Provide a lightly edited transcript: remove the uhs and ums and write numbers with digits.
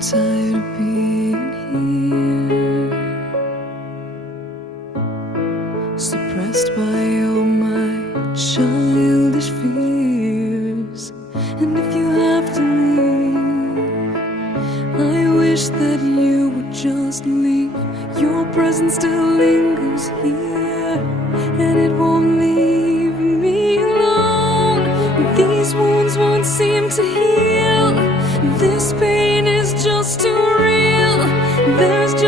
tired of being here, suppressed by all my childish fears. And if you have to leave, I wish that you would just leave. Your presence still lingers here, and it won't leave me alone. These wounds won't seem to heal. This pain is just too real. There's just